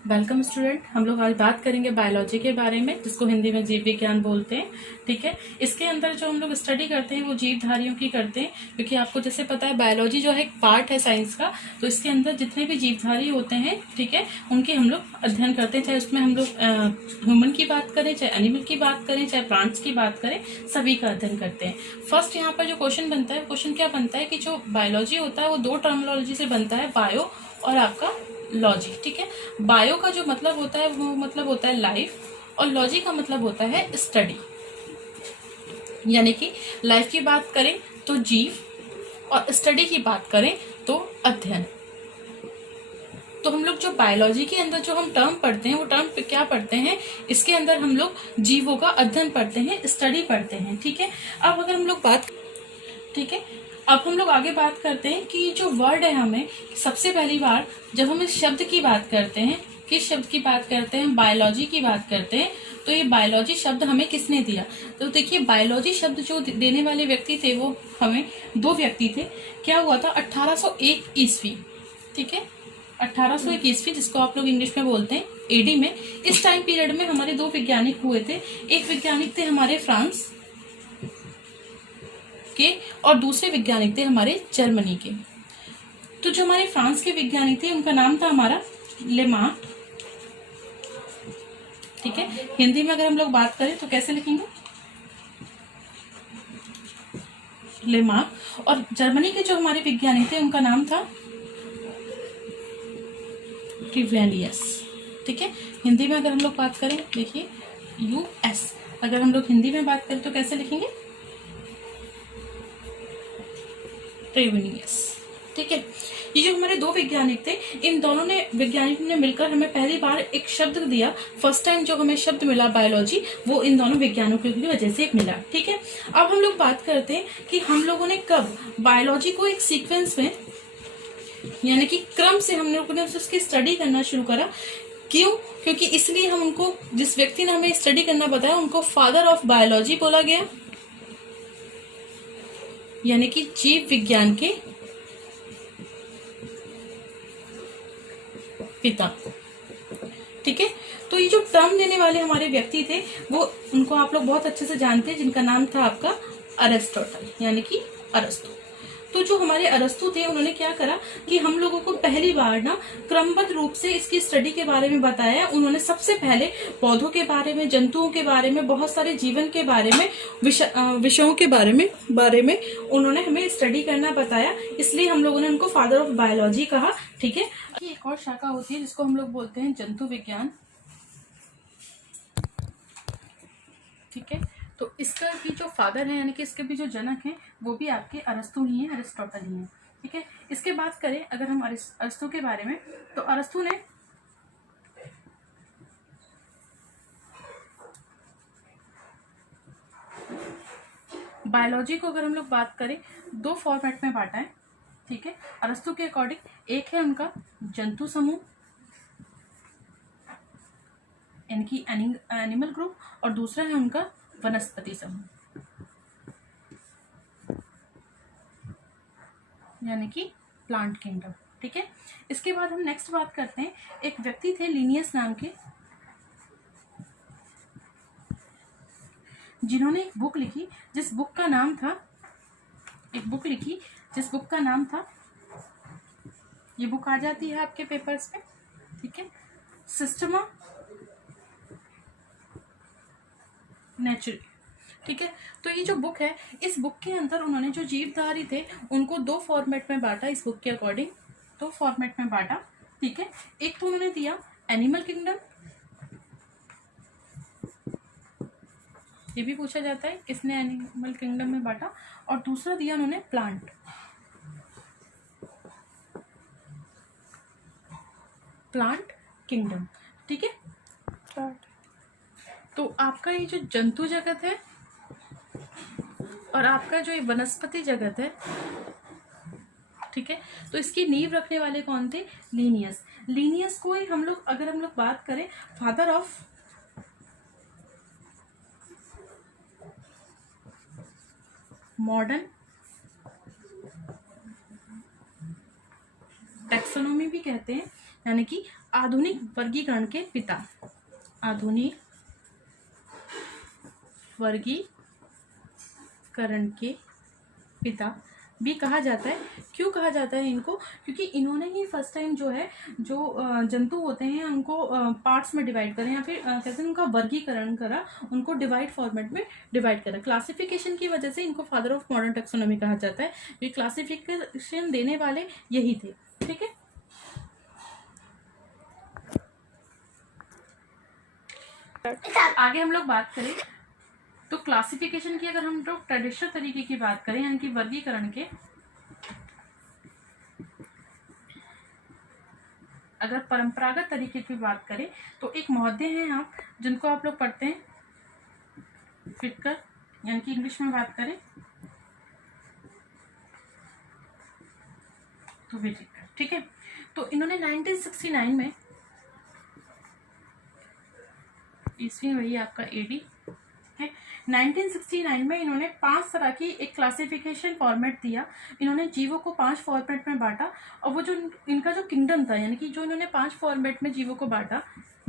Welcome student. हम लोग आज बात करेंगे बायोलॉजी के बारे में, जिसको हिंदी में जीव विज्ञान बोलते हैं। ठीक है, इसके अंदर जो हम लोग स्टडी करते हैं वो जीवधारियों की करते हैं, क्योंकि आपको जैसे पता है बायोलॉजी जो है एक पार्ट है साइंस का। तो इसके अंदर जितने भी जीवधारी होते हैं, ठीक है, उनकी हम लोग अध्ययन करते हैं। चाहे उसमें हम लोग ह्यूमन की बात करें, चाहे एनिमल की बात करें, चाहे प्लांट्स की बात करें, सभी का अध्ययन करते हैं। फर्स्ट यहाँ पर जो क्वेश्चन बनता है, क्वेश्चन क्या बनता है कि जो बायोलॉजी होता है वो दो टर्मिनोलॉजी से बनता है, बायो और आपका लॉजी। ठीक है, बायो का जो मतलब होता है वो मतलब होता है लाइफ, और लॉजी का मतलब होता है स्टडी। यानी कि लाइफ की बात करें तो जीव, और स्टडी की बात करें तो अध्ययन। तो हम लोग जो बायोलॉजी के अंदर जो हम टर्म पढ़ते हैं वो टर्म क्या पढ़ते हैं, इसके अंदर हम लोग जीवों का अध्ययन पढ़ते हैं, स्टडी पढ़ते हैं। ठीक है, अब अगर हम लोग ठीक है, अब हम लोग आगे बात करते हैं कि जो वर्ड है, हमें सबसे पहली बार जब हम इस शब्द की बात करते हैं, किस शब्द की बात करते हैं, बायोलॉजी की बात करते हैं, तो ये बायोलॉजी शब्द हमें किसने दिया? तो देखिए, बायोलॉजी शब्द जो देने वाले व्यक्ति थे वो हमें दो व्यक्ति थे। क्या हुआ था? 1801 ईस्वी। ठीक है, 1801 ईस्वी, जिसको आप लोग इंग्लिश में बोलते हैं एडी में। इस टाइम पीरियड में हमारे दो वैज्ञानिक हुए थे। एक वैज्ञानिक थे हमारे फ्रांस के, और दूसरे वैज्ञानिक थे हमारे जर्मनी के। तो जो हमारे फ्रांस के वैज्ञानिक थे उनका नाम था हमारा लेमार्क। ठीक है, हिंदी में अगर हम लोग बात करें तो कैसे लिखेंगे? लेमार्क। और जर्मनी के जो हमारे वैज्ञानिक थे उनका नाम था ट्रिवेलियस। ठीक है, हिंदी में अगर हम लोग बात करें, देखिए यूएस, अगर हम लोग हिंदी में बात करें तो कैसे लिखेंगे? ट्रेवेनियस। ठीक है, ये जो हमारे दो वैज्ञानिक थे, इन दोनों ने वैज्ञानिकों ने मिलकर हमें पहली बार एक शब्द दिया। फर्स्ट टाइम जो हमें शब्द मिला बायोलॉजी, वो इन दोनों वैज्ञानिकों की वजह से मिला। ठीक है, अब हम लोग बात करते हैं कि हम लोगों ने कब बायोलॉजी को एक सीक्वेंस में, यानी कि क्रम से हम लोगों ने उसकी स्टडी करना शुरू करा। क्यों? क्योंकि इसलिए हम उनको, जिस व्यक्ति ने हमें स्टडी करना बताया, उनको फादर ऑफ बायोलॉजी बोला गया, यानी कि जीव विज्ञान के पिता। ठीक है, तो ये जो टर्म देने वाले हमारे व्यक्ति थे वो, उनको आप लोग बहुत अच्छे से जानते हैं, जिनका नाम था आपका अरिस्टोटल, यानी कि अरस्तु। तो जो हमारे अरस्तु थे, उन्होंने क्या करा कि हम लोगों को पहली बार ना क्रमबद्ध रूप से इसकी स्टडी के बारे में बताया। उन्होंने सबसे पहले पौधों के बारे में, जंतुओं के बारे में, बहुत सारे जीवन के बारे में, विषयों के बारे में उन्होंने हमें स्टडी करना बताया। इसलिए हम लोगों ने उनको फादर ऑफ बायोलॉजी कहा। ठीक है, एक और शाखा होती है जिसको हम लोग बोलते हैं जंतु विज्ञान। ठीक है, तो इसका भी जो फादर है, यानी कि इसके भी जो जनक हैं, वो भी आपके अरस्तु ही हैं, अरिस्टोटल ही हैं। ठीक है, इसके बात करें अगर हम अरस्तु के बारे में, तो अरस्तु ने बायोलॉजी को, अगर हम लोग बात करें, दो फॉर्मेट में बांटा है। ठीक है, अरस्तु के अकॉर्डिंग एक है उनका जंतु समूह, यानी कि एनिमल ग्रुप, और दूसरा है उनका वनस्पति समूह, यानी कि प्लांट किंगडम। ठीक है, इसके बाद हम नेक्स्ट बात करते हैं, एक व्यक्ति थे लिनियस नाम के, जिन्होंने एक बुक लिखी जिस बुक का नाम था, ये बुक आ जाती है आपके पेपर्स पे। ठीक है, सिस्टमा नेचुरल। ठीक है, तो ये जो बुक है, इस बुक के अंदर उन्होंने जो जीवधारी थे उनको दो फॉर्मेट में बांटा। इस बुक के अकॉर्डिंग दो फॉर्मेट में बांटा। ठीक है, एक तो उन्होंने दिया एनिमल किंगडम, ये भी पूछा जाता है किसने एनिमल किंगडम में बांटा, और दूसरा दिया उन्होंने प्लांट किंगडम। ठीक है, तो आपका ये जो जंतु जगत है और आपका जो ये वनस्पति जगत है, ठीक है, तो इसकी नींव रखने वाले कौन थे? लीनियस को ही हम लोग, अगर हम लोग बात करें, फादर ऑफ मॉडर्न टैक्सोनॉमी भी कहते हैं, यानी कि आधुनिक वर्गीकरण के पिता, आधुनिक वर्गीकरण के पिता भी कहा जाता है। क्यों कहा जाता है इनको? क्योंकि इन्होंने ही फर्स्ट टाइम जो है जो जंतु होते हैं उनको पार्ट्स में डिवाइड करें, या फिर कहते हैं उनका वर्गीकरण करा, उनको डिवाइड फॉर्मेट में डिवाइड करा। क्लासिफिकेशन की वजह से इनको फादर ऑफ मॉडर्न टेक्सोनॉमी कहा जाता है। ये क्लासिफिकेशन देने वाले यही थे। ठीक है, आगे हम लोग बात करें तो क्लासिफिकेशन की, अगर हम लोग ट्रेडिशनल तरीके की बात करें यानी कि वर्गीकरण के, अगर परंपरागत तरीके की बात करें तो एक महोदय हैं आप जिनको आप लोग पढ़ते हैं फिटकर, यानी कि इंग्लिश में बात करें तो विटेकर। ठीक है, तो इन्होंने 1969 में, ईस्वी वही आपका एडी है, 1969 में इन्होंने 5 तरह की एक क्लासिफिकेशन फॉर्मेट दिया। इन्होंने जीवों को 5 फॉर्मेट में बांटा, और वो जो इनका जो किंगडम था, यानी कि जो इन्होंने 5 फॉर्मेट में जीवों को बांटा,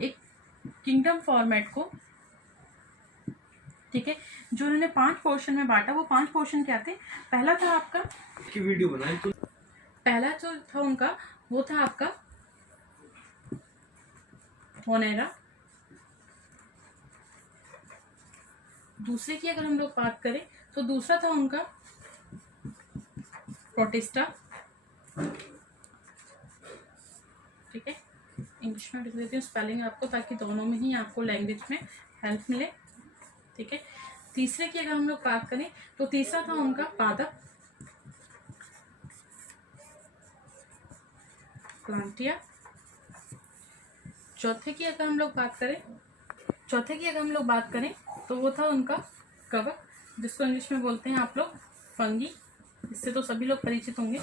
एक किंगडम फॉर्मेट को, ठीक है, जो इन्होंने 5 पोर्शन में बांटा, वो 5 पोर्शन क्या थे? पहला था आपका की वीडियो बनाई तो पहला जो था उनका वो था आपका मोनेरा। दूसरे की अगर हम लोग बात करें तो दूसरा था उनका प्रोटिस्टा। ठीक है, इंग्लिश में लिख देती हूँ स्पेलिंग आपको, ताकि दोनों में ही आपको लैंग्वेज में हेल्प मिले। ठीक है, तीसरे की अगर हम लोग बात करें तो तीसरा था उनका पादप, प्लांटिया। चौथे की अगर हम लोग बात करें तो वो था उनका कवक, जिसको इंग्लिश में बोलते हैं आप लोग फंगी। इससे तो सभी लोग परिचित होंगे।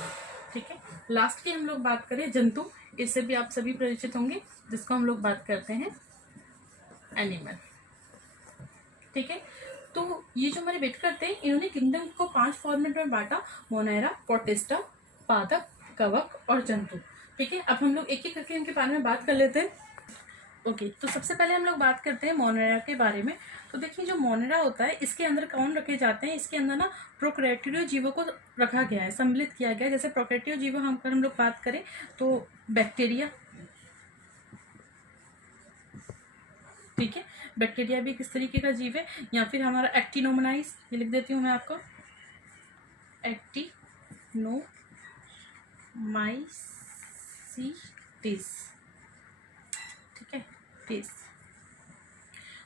ठीक है, लास्ट की हम लोग बात करें जंतु, इससे भी आप सभी परिचित होंगे, जिसको हम लोग बात करते हैं एनिमल। ठीक है, तो ये जो हमारे वेट करते हैं, इन्होंने किंगडम को 5 फॉर्मेट में बांटा, मोनेरा, प्रोटिस्टा, पादप, कवक और जंतु। ठीक है, अब हम लोग एक एक करके इनके बारे में बात कर लेते हैं। ओके, तो सबसे पहले हम लोग बात करते हैं मोनेरा के बारे में। तो देखिए, जो मोनेरा होता है इसके अंदर कौन रखे जाते हैं? इसके अंदर ना प्रोकैरियोटिक जीवों को रखा गया है, सम्मिलित किया गया है। जैसे प्रोकैरियोटिक जीवों हम लोग बात करें तो बैक्टीरिया। ठीक है, बैक्टीरिया भी किस तरीके का जीव है, या फिर हमारा एक्टिनोमोनाइज, ये लिख देती हूँ मैं आपको, एक्टिनोमाइसीटिस। ठीक है, टिस।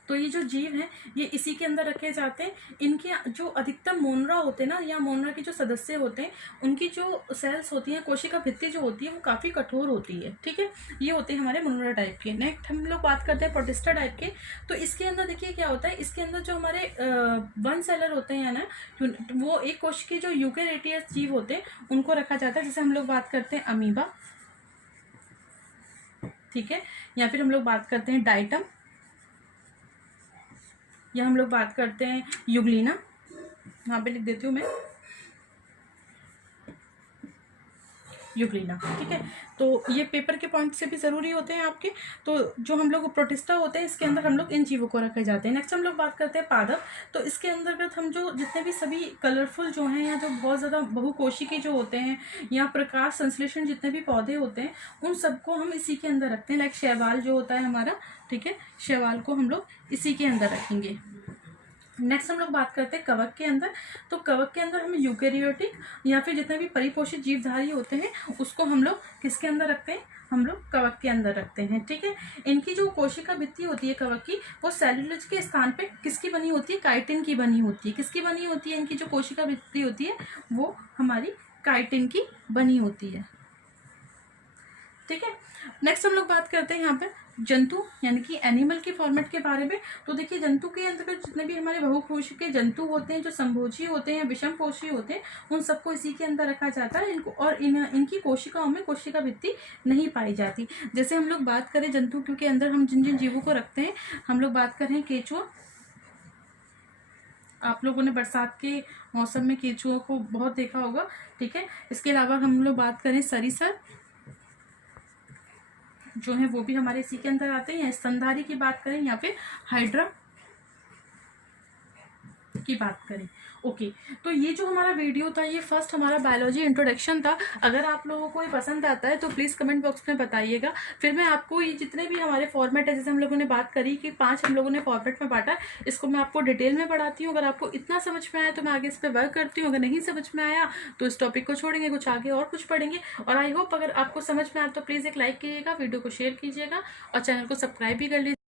तो ये जो जीव हैं ये इसी के अंदर रखे जाते हैं। इनके जो अधिकतम मोनरा होते हैं ना, या मोनरा के जो सदस्य होते हैं, उनकी जो सेल्स होती हैं, कोशिका भित्ति जो होती है वो काफ़ी कठोर होती है। ठीक है, ये होते हैं हमारे मोनरा टाइप के। नेक्स्ट हम लोग बात करते हैं प्रोटिस्टा टाइप के। तो इसके अंदर देखिए क्या होता है, इसके अंदर जो हमारे वन सेलर होते हैं ना, वो एक कोश के जो यूकेरियोटिक जीव होते हैं उनको रखा जाता है। जैसे हम लोग बात करते हैं अमीबा। ठीक है, या फिर हम लोग बात करते हैं डाइटम, या हम लोग बात करते हैं यूग्लिना। यहाँ पे लिख देती हूँ मैं यूग्लिना। ठीक है, तो ये पेपर के पॉइंट से भी ज़रूरी होते हैं आपके। तो जो हम लोग प्रोटिस्टा होते हैं इसके अंदर हम लोग इन जीवों को रखे जाते हैं। नेक्स्ट हम लोग बात करते हैं पादप। तो इसके अंतर्गत हम जो जितने भी सभी कलरफुल जो हैं, या जो बहुत ज़्यादा बहुकोशिकी जो होते हैं, या प्रकाश संश्लेषण जितने भी पौधे होते हैं, उन सबको हम इसी के अंदर रखते हैं। लाइक शैवाल जो होता है हमारा, ठीक है, शैवाल को हम लोग इसी के अंदर रखेंगे। नेक्स्ट हम लोग बात करते हैं कवक के अंदर। तो कवक के अंदर हम यूकेरियोटिक या फिर जितने भी परिपोषित जीवधारी होते हैं उसको हम लोग किसके अंदर रखते हैं? हम लोग कवक के अंदर रखते हैं। ठीक है, इनकी जो कोशिका भित्ति होती है कवक की, वो सेलुलोज के स्थान पे किसकी बनी होती है? काइटिन की बनी होती है। किसकी बनी होती है? इनकी जो कोशिका भित्ति होती है वो हमारी काइटिन की बनी होती है। ठीक है, नेक्स्ट हम लोग बात करते हैं यहाँ पे जंतु यानी कि एनिमल के फॉर्मेट के बारे में। तो देखिए, जंतु के अंतर्गत जितने भी हमारे बहुकोशिकीय के जंतु होते हैं, जो संभोजी होते हैं, विषम कोशीय होते हैं, उन सबको इसी के अंदर रखा जाता है। इनको और इनकी कोशिकाओं में कोशिका भित्ति नहीं पाई जाती। जैसे हम लोग बात करें जंतु के अंदर हम जिन जिन जीवों को रखते हैं, हम लोग बात कर रहे हैं केचुआ। आप लोगों ने बरसात के मौसम में केचुआ को बहुत देखा होगा। ठीक है, इसके अलावा हम लोग बात करें सरीसर, जो हैं वो भी हमारे इसी के अंदर आते हैं। या स्तनधारी की बात करें या फिर हाइड्रा की बात करें। ओके, तो ये जो हमारा वीडियो था ये फर्स्ट हमारा बायोलॉजी इंट्रोडक्शन था। अगर आप लोगों को ये पसंद आता है तो प्लीज़ कमेंट बॉक्स में बताइएगा। फिर मैं आपको ये जितने भी हमारे फॉर्मेट है, जैसे हम लोगों ने बात करी कि 5 हम लोगों ने फॉर्मेट में बांटा, इसको मैं आपको डिटेल में पढ़ाती हूँ। अगर आपको इतना समझ में आया तो मैं आगे इस पर वर्क करती हूँ, अगर नहीं समझ में आया तो इस टॉपिक को छोड़ेंगे, कुछ आगे और कुछ पढ़ेंगे। और आई होप अगर आपको समझ में आया तो प्लीज़ एक लाइक कीजिएगा, वीडियो को शेयर कीजिएगा और चैनल को सब्सक्राइब भी कर लीजिए।